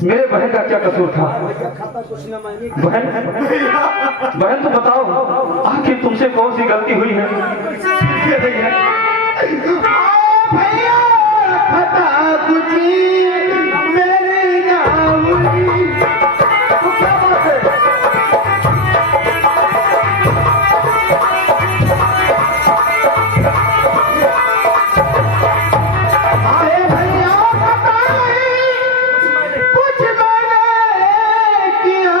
मेरे बहन का क्या कसूर था? बहन बहन तो बताओ, आखिर तुमसे कौन सी गलती हुई है? भैया खता कुछ मेरी ना हुई। तो क्या बात है? अरे भैया खता नहीं, कुछ मैंने किया।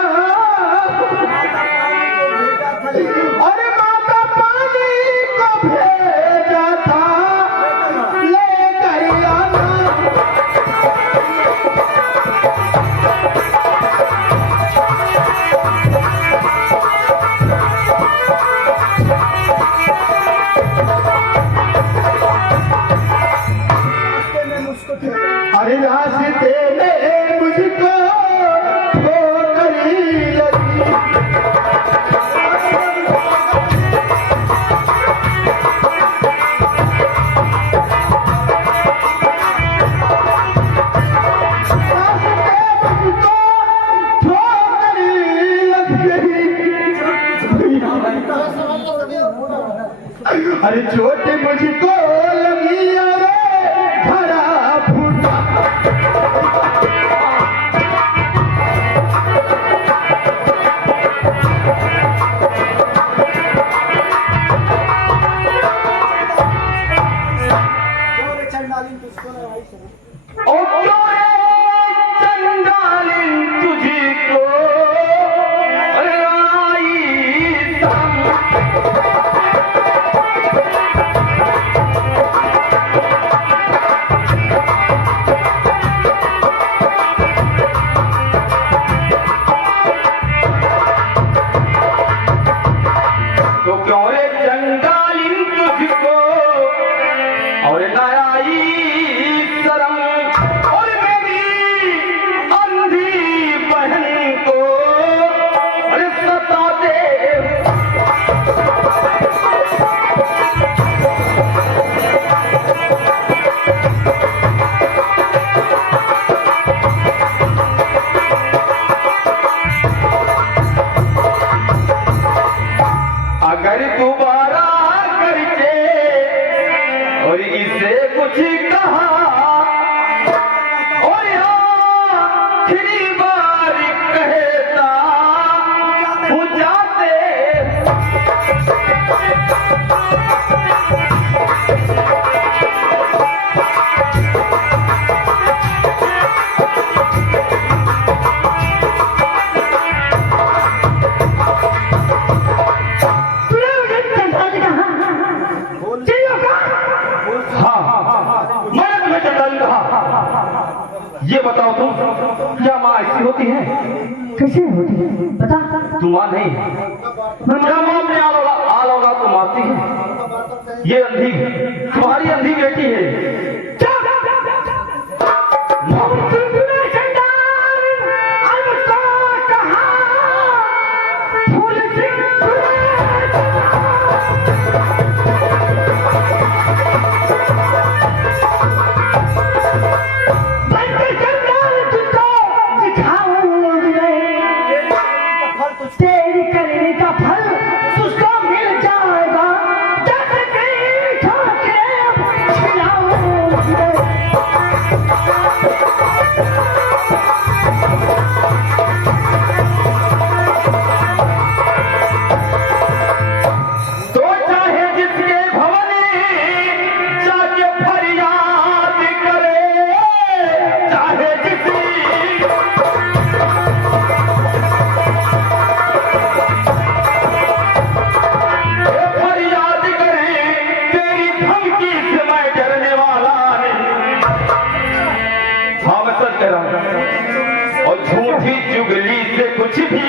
अरे माता पानी को भेजा था, लेकर आना। अरे रास्ते में मुझको ठोकरी लगी। अरे चोट मुझको लगी, अरे भरा फूटा। और क्यों रे चंडालिन तुझको आई संग? तो क्यों रे चंडालिन तुझको और न आई शर्म? और मेरी अंधी बहन को अरे सताते अगर दोबारा करके और इसे कुछ कहा और आखिरी बार कहता हूँ जाते। मैंने तुम्हें चंडाली कहा। ये बताओ तुम, क्या माँ ऐसी होती है? कैसे होती है बता। तू माँ नहीं है। क्या माँ अपने आल औलाद को मारती है? ये अंधी तुम्हारी अंधी बेटी है। तेरी करने का फल तुझको मिल जाएगा। जब कहीं ठोकरे खिलाऊं भी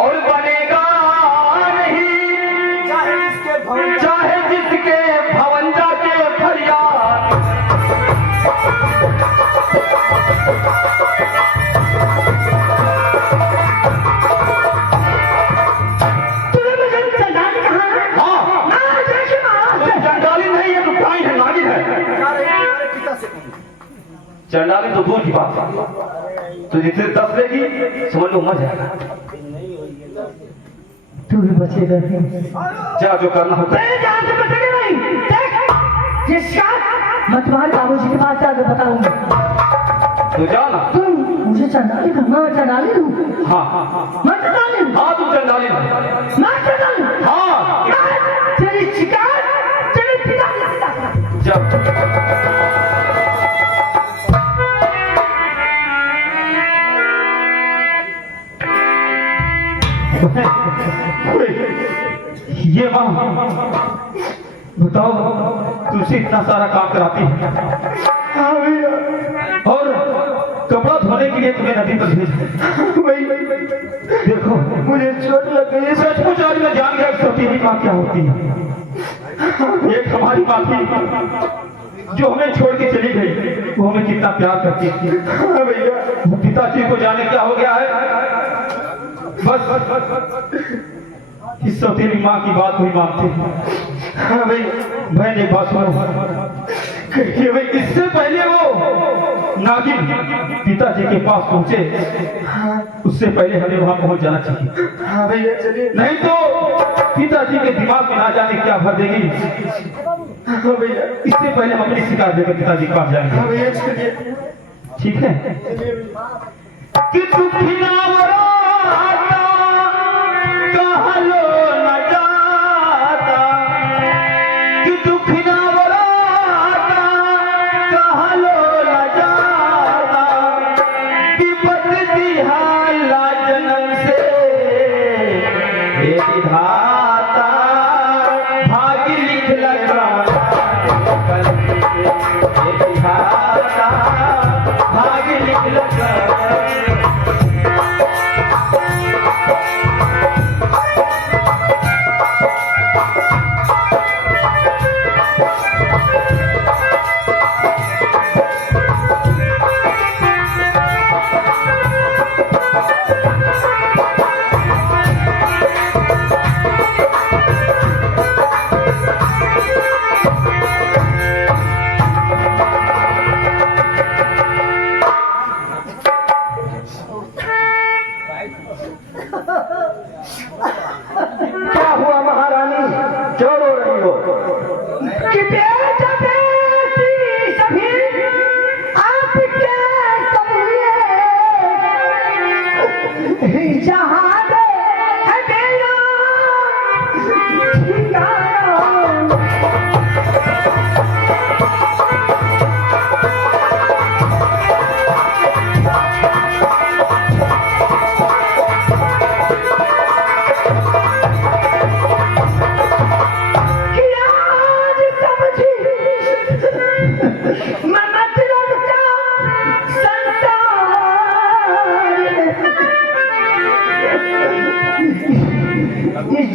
और बनेगा नहीं, चाहे जिसके भवन जाके फरियाद। तूने मुझे चंडाली कहा है? हाँ, ना जैसे महाराज तो चंडाली नहीं है, तो टाइम है, नागिन है। चंडाली तो दूर की बात है, तो जितने 10 लेगी समझ लो मर जाएगा। तू भी बचेगा जा जो करना होगा। तेरे जान से बचेगा नहीं। देख जिसका मैं तुम्हारे बाबूजी के पास जाकर बताऊंगा। तो जाना। तुम मुझे चंडाली करना, मैं चंडाली हूँ। हाँ हाँ हाँ मैं चंडाली हूँ। हाँ, तुम चंडाली हो। मैं चंडाली हूँ। हाँ मैं तेरी शिकायत तेरे पिता से करता। जब ये माँ बताओ, तुझसे इतना सारा काम कराती है। हाँ भैया, और कपड़ा धोने के लिए तुम्हें नदी पर भेज। वही देखो मुझे चोट लग गई है। सचमुच आज मैं जान गया सती की माँ क्या होती है। एक हमारी माँ थी जो हमें छोड़ के चली गई, वो हमें कितना प्यार करती थी। हाँ भैया, पिताजी को जाने क्या हो गया है, बस इस सौतेली माँ की बात कोई मानते। हाँ भैया, बहन एक बात सुनो, कि भाई इससे पहले वो नागिन पिताजी के पास पहुंचे, उससे पहले हमें वहां पहुंच जाना चाहिए। हाँ भैया चलिए। नहीं तो पिताजी के दिमाग में ना जाने क्या भर देगी। हाँ भैया, इससे पहले हम अपनी शिकायत लेकर पिताजी के पास हाँ जाएंगे। भैया चलिए। ठीक है कि दुखी ना वराता, कहलो न जाता, कि दुखी ना वराता, कहलो न जाता, विपत दिहाला जन्म से हे विधाता, भाग्य लिख लगा हे विधाता, भाग्य लिख लगा। क्या हुआ महारानी, क्यों रो रही हो? कि बेटा बेटी सभी आपके समुझे जहाँ दे है मेरा ठिकाना।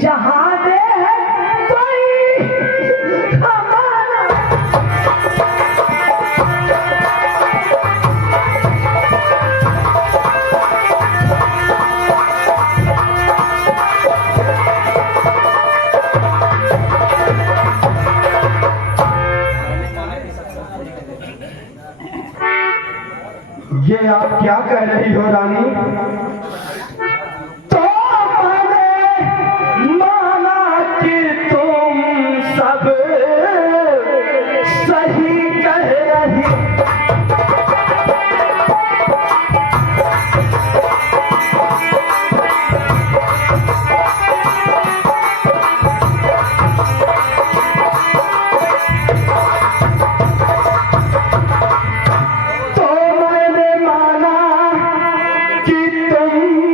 जहाँ दे कोई हमारा ये आप क्या कह रही हो रानी? तो मैंने माना कि तुम सब सही कह रही। तो मैंने माना कि तुम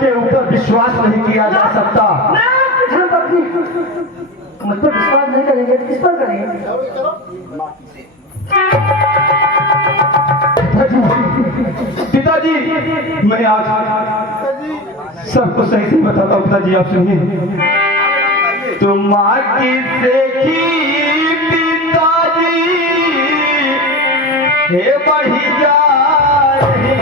के ऊपर विश्वास नहीं किया जा सकता। हम अपनी मुझ पर विश्वास नहीं करेंगे तो किस पर करेंगे? पिताजी, मैं आज सबको सही सही बताता हूँ। पिताजी आप सुनिए। तुम आगे देखी पिताजी हे बढ़ी जा रही।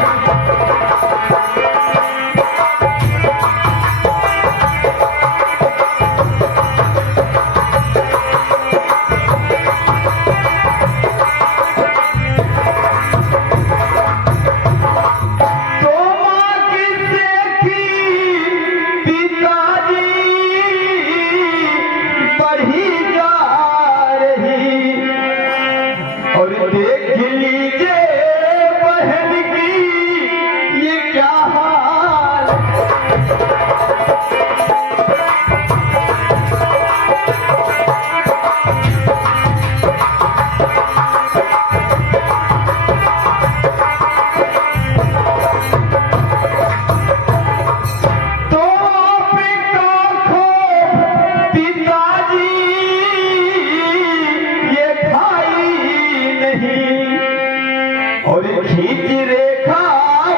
और खींच रेखा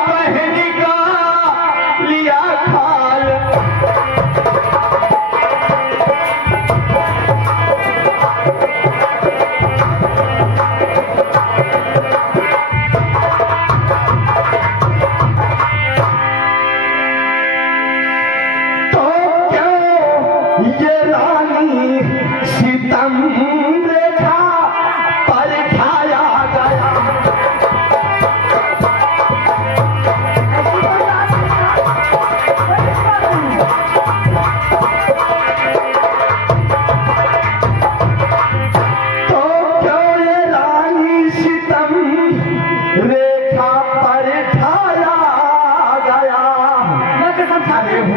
बहन का लिया खाल। तो क्यों ये रानी सितम रेखा पर ढाया गया।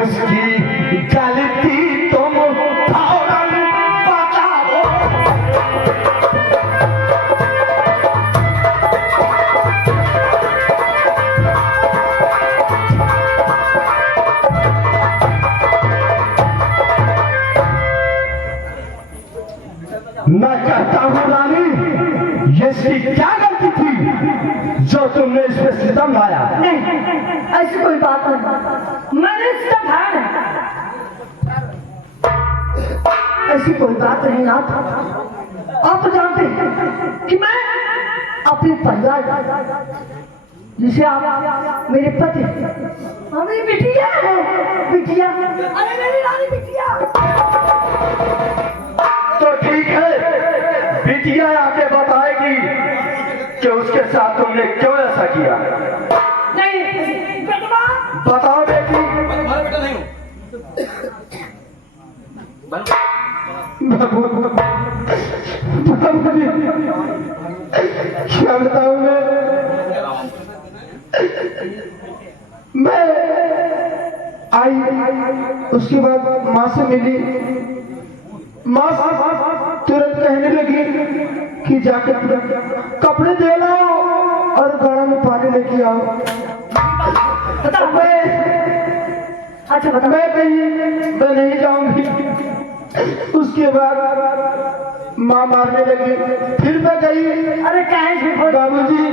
उसकी गलती तुम फौरन बताओ। मैं कहता हूँ रानी, ये इसकी क्या गलती थी जो तुमने इस पे सितम लाया? नहीं, ऐसी कोई बात नहीं। मैंने इसका ध्यान है। ऐसी कोई बात नहीं नाथ। आप तो जानते हैं कि मैं अपने परिवार जिसे आप मेरे पति हमारी बिटिया है, बिटिया, अरे मेरी रानी बिटिया। तो ठीक है, बिटिया आके बताएगी कि उसके साथ तुमने क्यों ऐसा किया। नहीं बताओ बेटी। क्या बताऊं मैं आई उसके बाद माँ से मिली। माँ तुरंत कहने लगी कि जाकर कपड़े दे लाओ और गड़ा में पानी लेके आओ। अच्छा बता। मैं कहीं मैं नहीं जाऊंगी। उसके बाद माँ मारने लगी। फिर मैं गई। अरे क्या है बाबूजी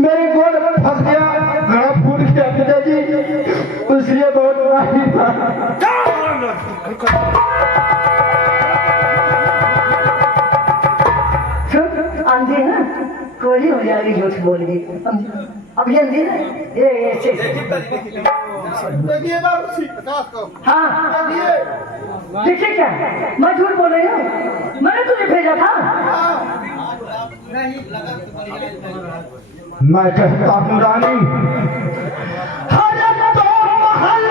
मेरे गोड़ फंस गया, घड़ा फूट गया पिताजी, इसलिए बहुत मारी था। आंधी है ना, कोई हो जाएगी झूठ बोलेगी। अभी आंधी है ये हाँ देखिए क्या मैं झूठ बोल रही हूँ। मैंने तुझे भेजा था। मैं कहता हूँ रानी, हर तो महल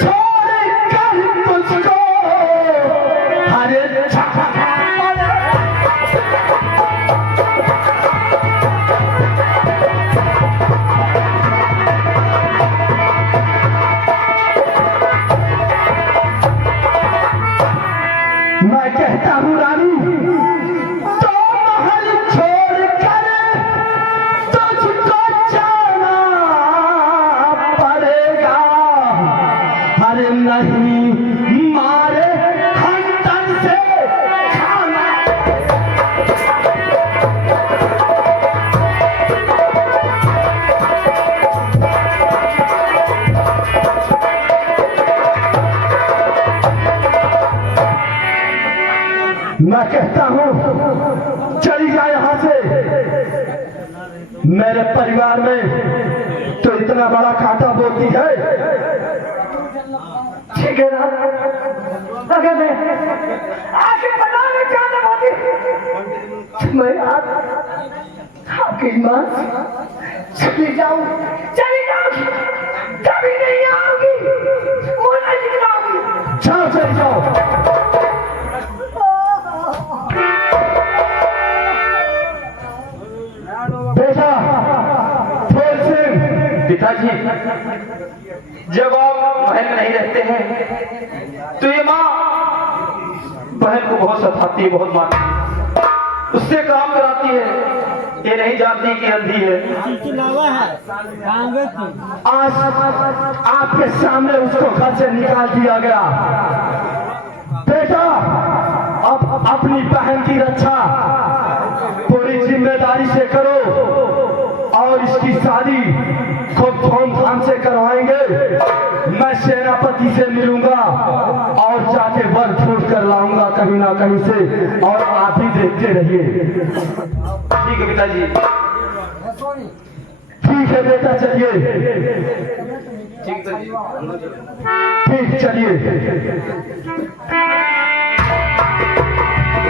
छोड़ कर तुझको हर मैं कहता हूँ रानी, तो महल छोड़ कर तुझको जाना मैं कहता हूँ चली जाए यहाँ से। मेरे परिवार में तो इतना बड़ा कांटा बोलती है। ठीक है ना, अगर मैं आगे बनाने जाना होती तो मैं आपकी मां चली जाऊं, कभी नहीं आऊंगी, मुझे दिखाऊंगी। जाओ चली जाओ। बेटा फूल सिंह, पिताजी, जब आप महल में नहीं रहते हैं तो ये माँ बहन को बहुत सताती है, बहुत मारती है, उससे काम कराती है। ये नहीं जानती कि अंधी है। आज आपके सामने उसको घर से निकाल दिया गया। बेटा अब अपनी बहन की रक्षा पूरी जिम्मेदारी से करो और इसकी शादी खूब धूमधाम से करवाएंगे। मैं सेनापति से मिलूंगा और जाके वर ढूंढ कर लाऊंगा कहीं ना कहीं से, और आप ही देखते रहिए। ठीक है पिताजी। ठीक है बेटा, चलिए। ठीक है। ठीक, चलिए।